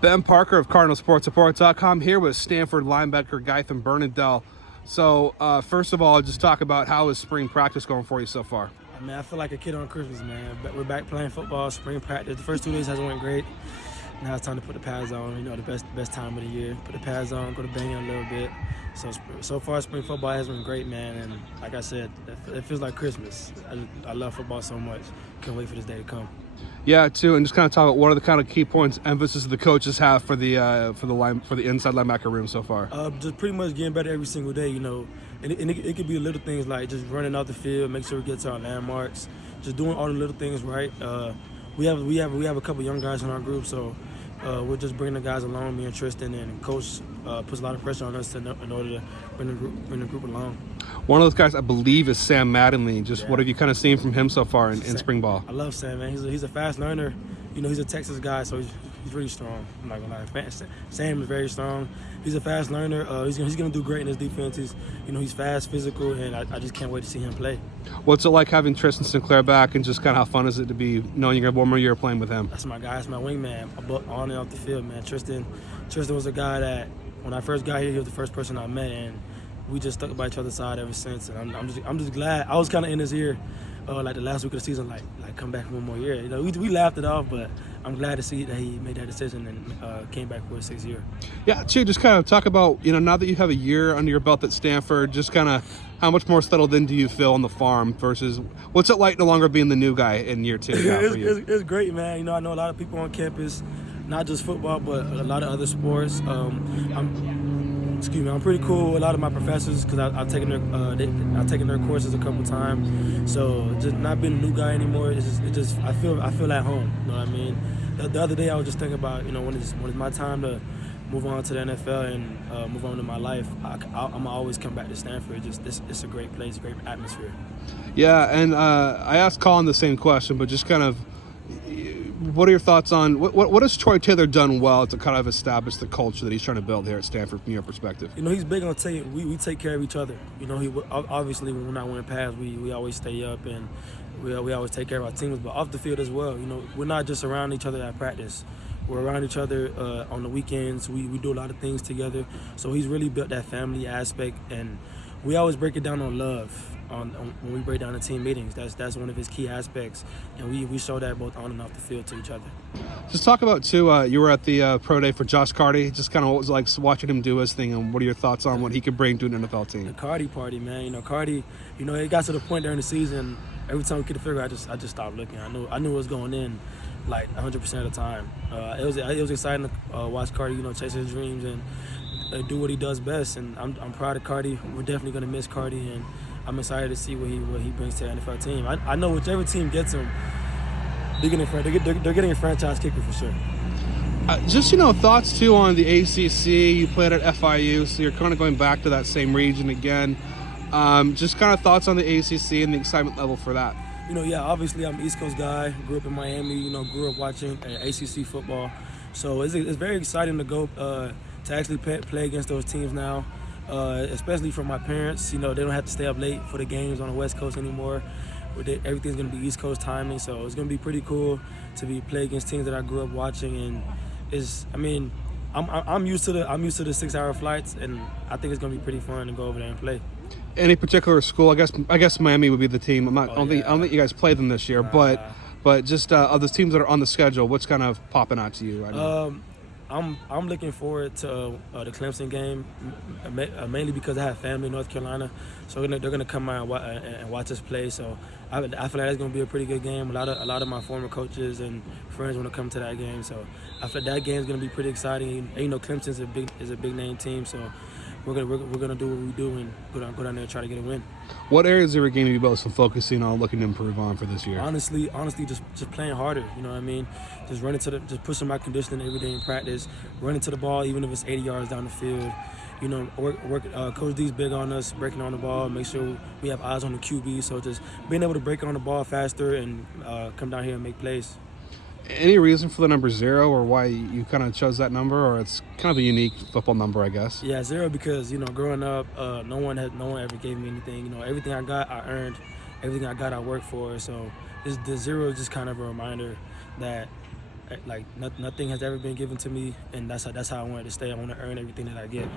Ben Parker of CardinalSportsReport.com here with Stanford linebacker Gaethan Bernadel. So first of all, just talk about how is spring practice going for you so far? Man, I feel like a kid on Christmas, man. But we're back playing football, spring practice. The first 2 days hasn't went great. Now it's time to put the pads on. You know, the best time of the year. Put the pads on, go to banging a little bit. So far, spring football has been great, man. And like I said, it feels like Christmas. I love football so much. Can't wait for this day to come. Yeah, too, and just kind of talk about what are the kind of key points, emphasis the coaches have for the inside linebacker room so far. Just pretty much getting better every single day, you know. And it could be little things like just running out the field, make sure we get to our landmarks, just doing all the little things right. We have a couple young guys in our group, so we're just bringing the guys along, being Tristan, and Coach puts a lot of pressure on us in order to bring the group along. One of those guys, I believe, is Sam Mattingly. What have you kind of seen from him so far in spring ball? I love Sam, man. He's a fast learner. You know, he's a Texas guy, so he's really strong. I'm not gonna lie. Sam is very strong. He's a fast learner. He's gonna do great in his defense. He's fast, physical, and I just can't wait to see him play. What's it like having Tristan Sinclair back, and just kind of how fun is it to be knowing you're gonna have one more year playing with him? That's my guy. That's my wingman. On and off the field, man. Tristan was a guy that when I first got here, he was the first person I met, and we just stuck by each other's side ever since. And I'm just glad. I was kind of in his ear, like the last week of the season, like come back one more year. You know, we laughed it off, but I'm glad to see that he made that decision and came back for his 6th year. Yeah, too, just kind of talk about, now that you have a year under your belt at Stanford, just kind of how much more settled in do you feel on the farm versus what's it like no longer being the new guy in year 2 now for you? It's great, man. You know, I know a lot of people on campus, not just football, but a lot of other sports. I'm pretty cool with a lot of my professors because I've taken their courses a couple times. So just not being a new guy anymore, I feel at home. You know what I mean? The other day I was just thinking about, when it's my time to move on to the NFL and move on to my life. I'm gonna always come back to Stanford. It's a great place, great atmosphere. Yeah, and I asked Colin the same question, but just kind of, what are your thoughts on what has Troy Taylor done well to kind of establish the culture that he's trying to build here at Stanford from your perspective? He's big on we take care of each other. Obviously when we're not winning pass, we always stay up and we always take care of our teams, but off the field as well. We're not just around each other at practice. We're around each other on the weekends. We do a lot of things together. So he's really built that family aspect, and we always break it down on love. When we break down the team meetings, that's one of his key aspects, and we show that both on and off the field to each other. Just talk about too. You were at the pro day for Josh Carty. Just kind of what was it like watching him do his thing, and what are your thoughts on what he could bring to an NFL team? The Carty party, man. Carty. It got to the point during the season. Every time we get a figure, I just stopped looking. I knew it was going in, like 100% of the time. It was exciting to watch Carty, chase his dreams and do what he does best. And I'm proud of Carty. We're definitely gonna miss Carty, and I'm excited to see what he brings to the NFL team. I know whichever team gets him, they're getting a franchise kicker for sure. Just thoughts too on the ACC. You played at FIU, so you're kind of going back to that same region again. Just kind of thoughts on the ACC and the excitement level for that. Obviously I'm an East Coast guy. Grew up in Miami. Grew up watching ACC football. So it's very exciting to go to actually play against those teams now. Especially for my parents, they don't have to stay up late for the games on the West Coast anymore. Everything's going to be East Coast timing, so it's going to be pretty cool to play against teams that I grew up watching. And I'm used to the 6-hour flights, and I think it's going to be pretty fun to go over there and play. Any particular school? I guess Miami would be the team. I don't think you guys played them this year, but just of the teams that are on the schedule, what's kind of popping out to you right now? I'm looking forward to the Clemson game, mainly because I have family in North Carolina, so they're gonna come out and watch us play. So I feel like that's gonna be a pretty good game. A lot of my former coaches and friends want to come to that game, so I feel like that game is gonna be pretty exciting. And, Clemson's a big name team, so we're gonna do what we do and go down there and try to get a win. What areas of your game have you both been focusing on, looking to improve on for this year? Honestly, just playing harder. You know what I mean? Just just pushing my conditioning every day in practice. Running to the ball, even if it's 80 yards down the field. Coach D's big on us breaking on the ball. Make sure we have eyes on the QB. So just being able to break on the ball faster and come down here and make plays. Any reason for the number 0 or why you kind of chose that number, or it's kind of a unique football number, I guess? Yeah, 0 because, growing up, no one ever gave me anything. Everything I got, I earned. Everything I got, I worked for. So the 0 is just kind of a reminder that nothing has ever been given to me, and that's how I wanted to stay. I want to earn everything that I get.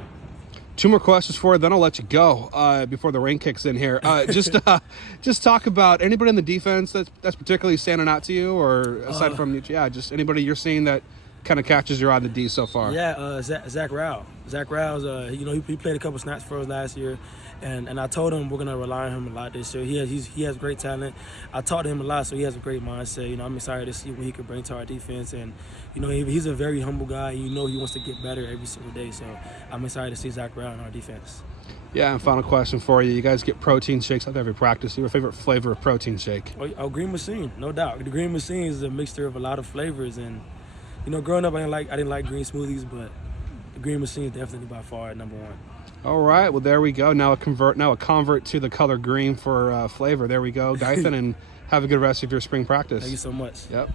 2 more questions for you, then I'll let you go before the rain kicks in here. Just talk about anybody in the defense that's particularly standing out to you, or aside from just anybody you're seeing that kind of catches your eye on the D so far. Zach Rao. Zach Rao's he played a couple snaps for us last year, and I told him we're gonna rely on him a lot this year. He has great talent. I taught him a lot, so he has a great mindset. I'm excited to see what he could bring to our defense, and he's a very humble guy. He wants to get better every single day, so I'm excited to see Zach Rao in our defense. Yeah, and final question for you. You guys get protein shakes out there every practice. Your favorite flavor of protein shake? Oh, Green Machine, no doubt. The Green Machine is a mixture of a lot of flavors, and growing up I didn't like green smoothies, but the Green Machine is definitely by far number one. All right, well there we go. Now a convert to the color green for flavor. There we go, Gaethan, and have a good rest of your spring practice. Thank you so much. Yep.